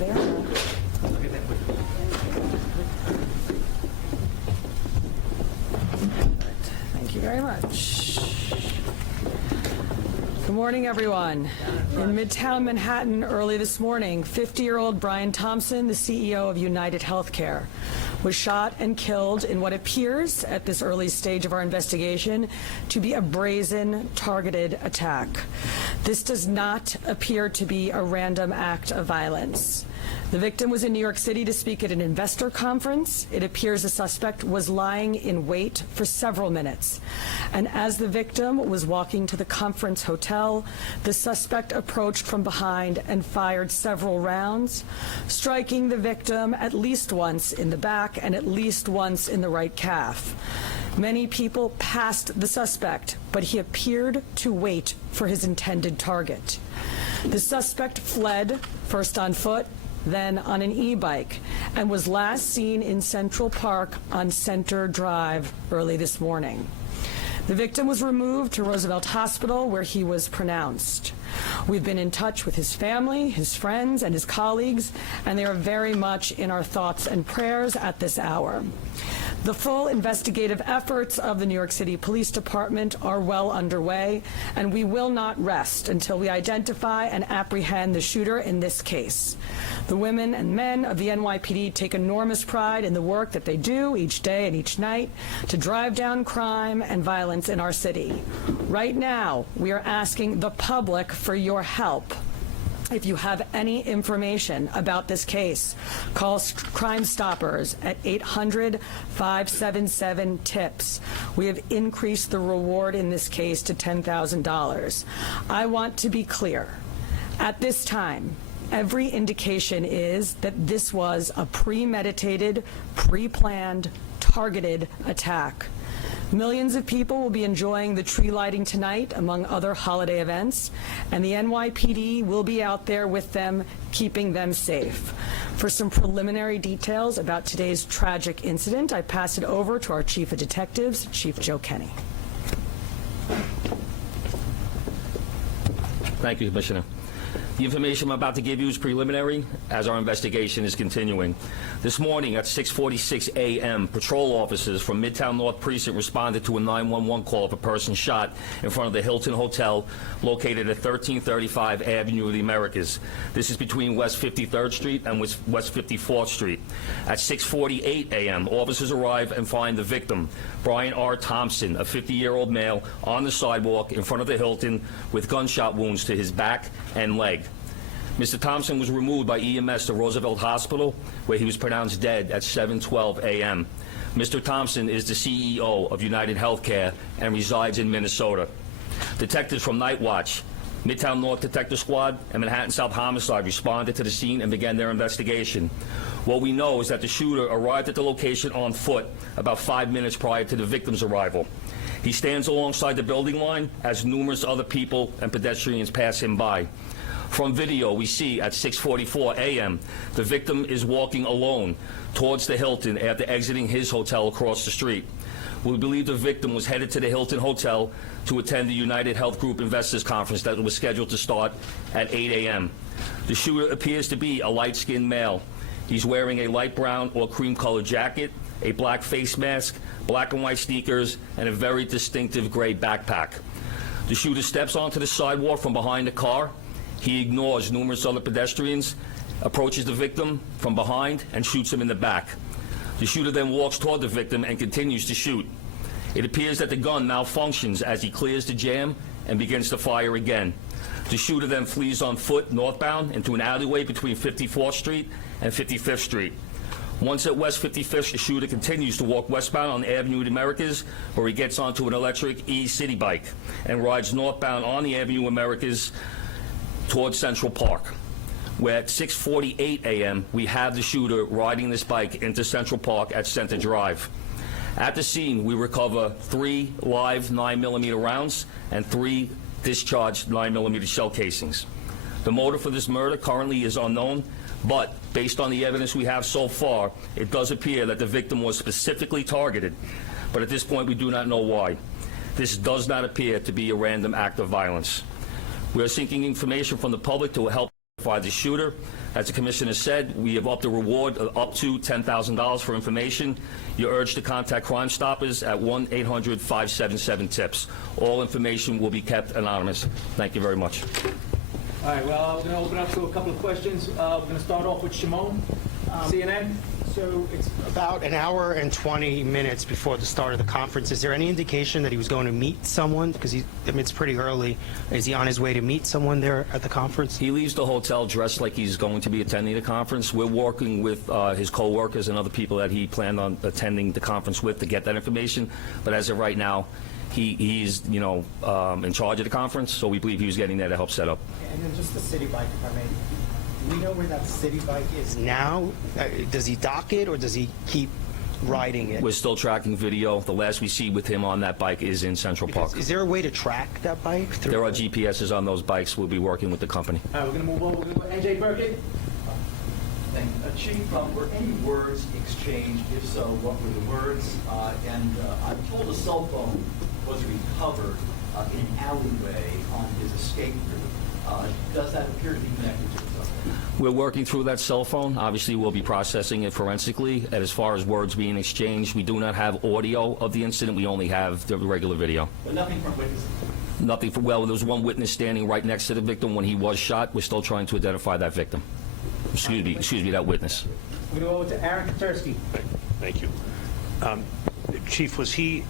there. Thank you very much. Good morning, everyone. In Midtown Manhattan early this morning, 50-year-old Brian Thompson, the CEO of United Healthcare, was shot and killed in what appears, at this early stage of our investigation, to be a brazen, targeted attack. This does not appear to be a random act of violence. The victim was in New York City to speak at an investor conference. It appears the suspect was lying in wait for several minutes. And as the victim was walking to the conference hotel, the suspect approached from behind and fired several rounds, striking the victim at least once in the back and at least once in the right calf. Many people passed the suspect, but he appeared to wait for his intended target. The suspect fled, first on foot, then on an e-bike, and was last seen in Central Park on Center Drive early this morning. The victim was removed to Roosevelt Hospital, where he was pronounced. We've been in touch with his family, his friends, and his colleagues, and they are very much in our thoughts and prayers at this hour. The full investigative efforts of the New York City Police Department are well underway, and we will not rest until we identify and apprehend the shooter in this case. The women and men of the NYPD take enormous pride in the work that they do each day and each night to drive down crime and violence in our city. Right now, we are asking the public for your help. If you have any information about this case, call Crime Stoppers at 800-577-TIPS. We have increased the reward in this case to $10,000. I want to be clear. At this time, every indication is that this was a premeditated, pre-planned, targeted attack. Millions of people will be enjoying the tree lighting tonight, among other holiday events, and the NYPD will be out there with them, keeping them safe. For some preliminary details about today's tragic incident, I pass it over to our Chief of Detectives, Chief Joe Kenny. Thank you, Commissioner. The information I'm about to give you is preliminary as our investigation is continuing. This morning at 6:46 a.m., patrol officers from Midtown North Precinct responded to a 911 call of a person shot in front of the Hilton Hotel located at 1335 Avenue of the Americas. This is between West 53rd Street and West 54th Street. At 6:48 a.m., officers arrive and find the victim, Brian R. Thompson, a 50-year-old male, on the sidewalk in front of the Hilton with gunshot wounds to his back and leg. Mr. Thompson was removed by EMS to Roosevelt Hospital, where he was pronounced dead at 7:12 a.m. Mr. Thompson is the CEO of United Healthcare and resides in Minnesota. Detectives from Night Watch, Midtown North Detective Squad, and Manhattan South Homicide responded to the scene and began their investigation. What we know is that the shooter arrived at the location on foot about 5 minutes prior to the victim's arrival. He stands alongside the building line as numerous other people and pedestrians pass him by. From video, we see at 6:44 a.m. the victim is walking alone towards the Hilton after exiting his hotel across the street. We believe the victim was headed to the Hilton Hotel to attend the United Health Group Investors Conference that was scheduled to start at 8 a.m. The shooter appears to be a light-skinned male. He's wearing a light brown or cream-colored jacket, a black face mask, black and white sneakers, and a very distinctive gray backpack. The shooter steps onto the sidewalk from behind the car. He ignores numerous other pedestrians, approaches the victim from behind, and shoots him in the back. The shooter then walks toward the victim and continues to shoot. It appears that the gun malfunctions as he clears the jam and begins to fire again. The shooter then flees on foot northbound into an alleyway between 54th Street and 55th Street. Once at West 55th, the shooter continues to walk westbound on the Avenue of the Americas, where he gets onto an electric e-city bike and rides northbound on the Avenue of Americas towards Central Park, where at 6:48 a.m. we have the shooter riding this bike into Central Park at Center Drive. At the scene, we recover 3 live 9mm rounds and 3 discharged 9mm shell casings. The motive for this murder currently is unknown, but based on the evidence we have so far, it does appear that the victim was specifically targeted, but at this point we do not know why. This does not appear to be a random act of violence. We are seeking information from the public to help identify the shooter. As the Commissioner said, we have upped the reward up to $10,000 for information. You're urged to contact Crime Stoppers at 1-800-577-TIPS. All information will be kept anonymous. Thank you very much. All right, well, we're going to open up to a couple of questions. We're going to start off with Shimon, CNN. So it's about an hour and 20 minutes before the start of the conference. Is there any indication that he was going to meet someone? Because it's pretty early. Is he on his way to meet someone there at the conference? He leaves the hotel dressed like he's going to be attending the conference. We're working with his co-workers and other people that he planned on attending the conference with to get that information. But as of right now, he's in charge of the conference, so we believe he was getting there to help set up. And then just the city bike, if I may. Do we know where that city bike is now? Does he dock it or does he keep riding it? We're still tracking video. The last we see with him on that bike is in Central Park. Is there a way to track that bike? There are GPSs on those bikes. We'll be working with the company. All right, we're going to move on. We're going to go NJ Burkett. Thank you. Chief, were any words exchanged? If so, what were the words? I'm told a cell phone was recovered in an alleyway on his escape route. Does that appear to be connected to the cell phone? We're working through that cell phone. Obviously, we'll be processing it forensically. And as far as words being exchanged, we do not have audio of the incident. We only have the regular video. But nothing from witnesses? Nothing for, well, there was one witness standing right next to the victim when he was shot. We're still trying to identify that victim. Excuse me, that witness. We're going to go over to Aaron Katursky. Thank you. Chief, was he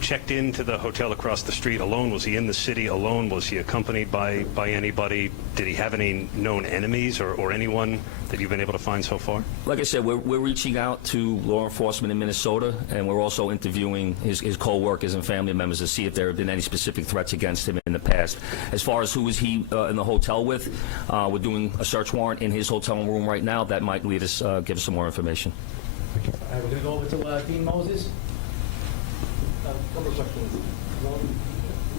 checked into the hotel across the street alone? Was he in the city alone? Was he accompanied by anybody? Did he have any known enemies or anyone that you've been able to find so far? Like I said, we're reaching out to law enforcement in Minnesota, and we're also interviewing his co-workers and family members to see if there have been any specific threats against him in the past. As far as who was he in the hotel with, we're doing a search warrant in his hotel room right now. That might lead us, give us some more information. All right, we're going to go over to Dean Moses. A couple of questions. One,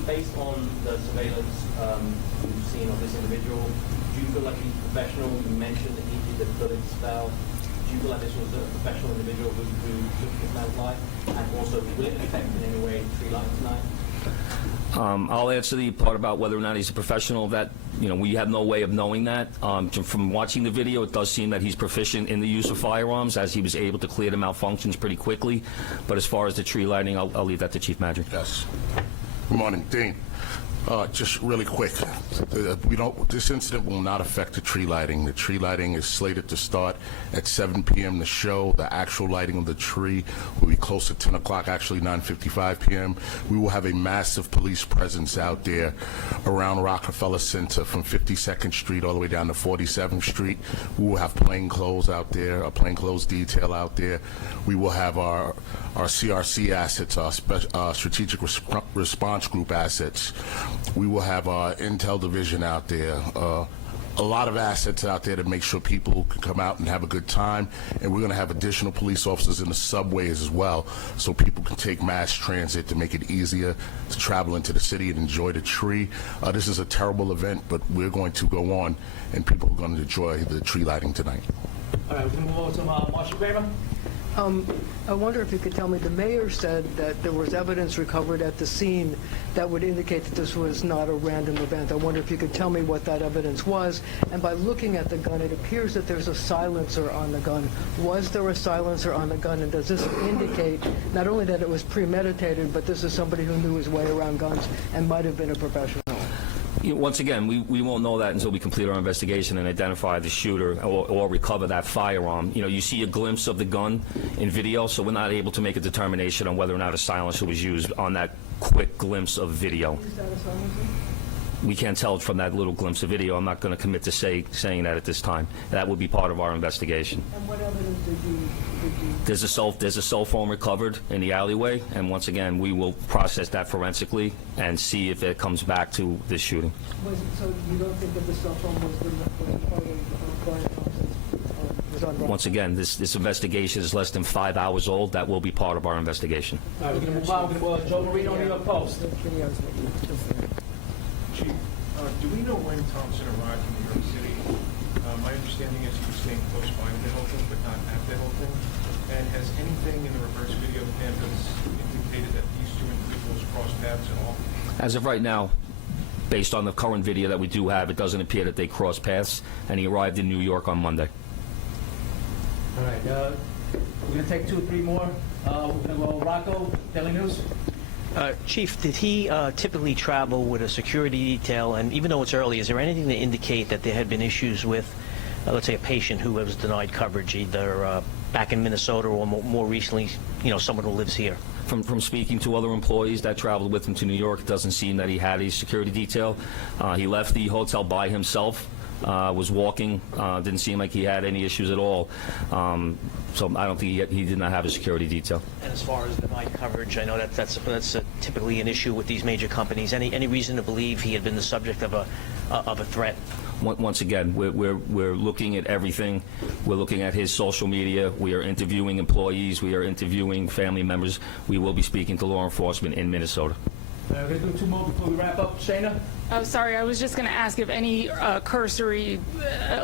based on the surveillance you've seen of this individual, do you feel like he's professional? You mentioned that he did the bullet spell. Do you feel like this was a professional individual who took this man's life? And also, will it affect in any way tree lighting tonight? I'll answer the part about whether or not he's a professional. That, we have no way of knowing that. From watching the video, it does seem that he's proficient in the use of firearms, as he was able to clear the malfunctions pretty quickly. But as far as the tree lighting, I'll leave that to Chief Madrick. Yes. Good morning, Dean. Just really quick, this incident will not affect the tree lighting. The tree lighting is slated to start at 7 p.m. The show, the actual lighting of the tree will be close at 10 o'clock, actually 9:55 p.m. We will have a massive police presence out there around Rockefeller Center from 52nd Street all the way down to 47th Street. We will have plainclothes out there, a plainclothes detail out there. We will have our CRC assets, our Strategic Response Group assets. We will have our Intel division out there, a lot of assets out there to make sure people can come out and have a good time. And we're going to have additional police officers in the subways as well, so people can take mass transit to make it easier to travel into the city and enjoy the tree. This is a terrible event, but we're going to go on, and people are going to enjoy the tree lighting tonight. All right, we're going to move over to Marsha Kramer. I wonder if you could tell me, the mayor said that there was evidence recovered at the scene that would indicate that this was not a random event. I wonder if you could tell me what that evidence was. And by looking at the gun, it appears that there's a silencer on the gun. Was there a silencer on the gun? And does this indicate not only that it was premeditated, but this is somebody who knew his way around guns and might have been a professional? Once again, we won't know that until we complete our investigation and identify the shooter or recover that firearm. You see a glimpse of the gun in video, so we're not able to make a determination on whether or not a silencer was used on that quick glimpse of video. Is that a silencer? We can't tell from that little glimpse of video. I'm not going to commit to saying that at this time. That will be part of our investigation. And what evidence did you There's a cell phone recovered in the alleyway, and once again, we will process that forensically and see if it comes back to this shooting. so you don't think that the cell phone was part of Brian Thompson's, was on Brian? Once again, this investigation is less than 5 hours old. That will be part of our investigation. All right, we're going to move on. We're going to go to Joe Marino, New York Post. Chief, do we know when Thompson arrived in New York City? My understanding is he was staying close by to the Hilton, but not at the Hilton. And has anything in the reverse video cameras indicated that these two individuals crossed paths at all? As of right now, based on the current video that we do have, it doesn't appear that they crossed paths, and he arrived in New York on Monday. All right, we're going to take 2 or 3 more. We're going to go Rocco, Daily News. Chief, did he typically travel with a security detail? And even though it's early, is there anything to indicate that there had been issues with, let's say, a patient who was denied coverage, either back in Minnesota or more recently, someone who lives here? From speaking to other employees that traveled with him to New York, it doesn't seem that he had a security detail. He left the hotel by himself, was walking, didn't seem like he had any issues at all. So I don't think he did not have a security detail. And as far as denied coverage, I know that's typically an issue with these major companies. Any reason to believe he had been the subject of a threat? Once again, we're looking at everything. We're looking at his social media. We are interviewing employees. We are interviewing family members. We will be speaking to law enforcement in Minnesota. We're going to do 2 more before we wrap up. Shayna? Oh, sorry. I was just going to ask if any cursory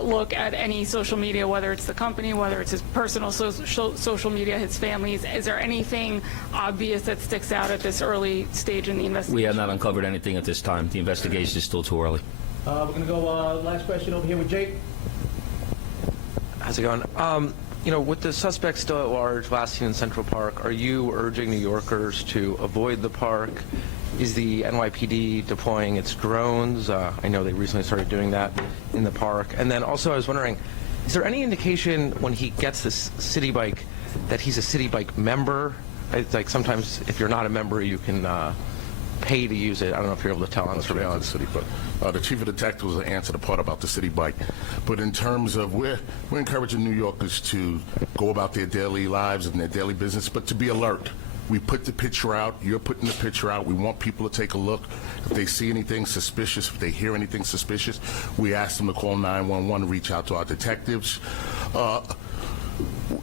look at any social media, whether it's the company, whether it's his personal social media, his family's, is there anything obvious that sticks out at this early stage in the investigation? We have not uncovered anything at this time. The investigation is still too early. We're going to go last question over here with Jake. How's it going? With the suspect still at large, last seen in Central Park, are you urging New Yorkers to avoid the park? Is the NYPD deploying its drones? I know they recently started doing that in the park. And then also I was wondering, is there any indication when he gets this city bike that he's a city bike member? It's like sometimes if you're not a member, you can pay to use it. I don't know if you're able to tell on the surveillance. City, but the chief of detectives will answer the part about the city bike. But in terms of we're encouraging New Yorkers to go about their daily lives and their daily business, but to be alert. We put the picture out. You're putting the picture out. We want people to take a look. If they see anything suspicious, if they hear anything suspicious, we ask them to call 911, reach out to our detectives.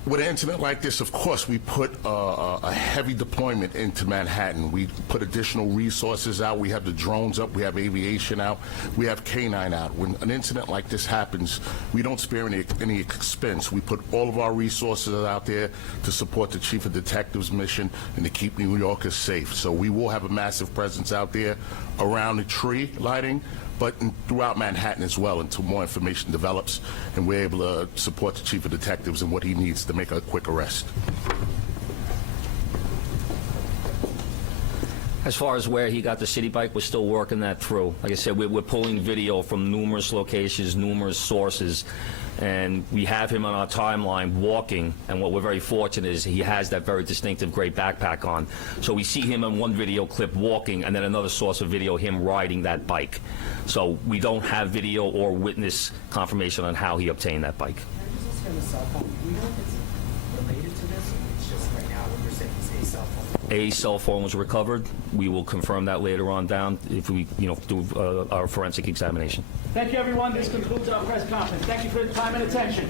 With an incident like this, of course, we put a heavy deployment into Manhattan. We put additional resources out. We have the drones up. We have aviation out. We have K-9 out. When an incident like this happens, we don't spare any expense. We put all of our resources out there to support the chief of detectives' mission and to keep New Yorkers safe. So we will have a massive presence out there around the tree lighting, but throughout Manhattan as well until more information develops and we're able to support the chief of detectives and what he needs to make a quick arrest. As far as where he got the city bike, we're still working that through. Like I said, we're pulling video from numerous locations, numerous sources, and we have him on our timeline walking, and what we're very fortunate is he has that very distinctive gray backpack on. So we see him in one video clip walking, and then another source of video, him riding that bike. So we don't have video or witness confirmation on how he obtained that bike. A cell phone was recovered. We will confirm that later on down if we, do our forensic examination. Thank you, everyone. This concludes our press conference. Thank you for your time and attention.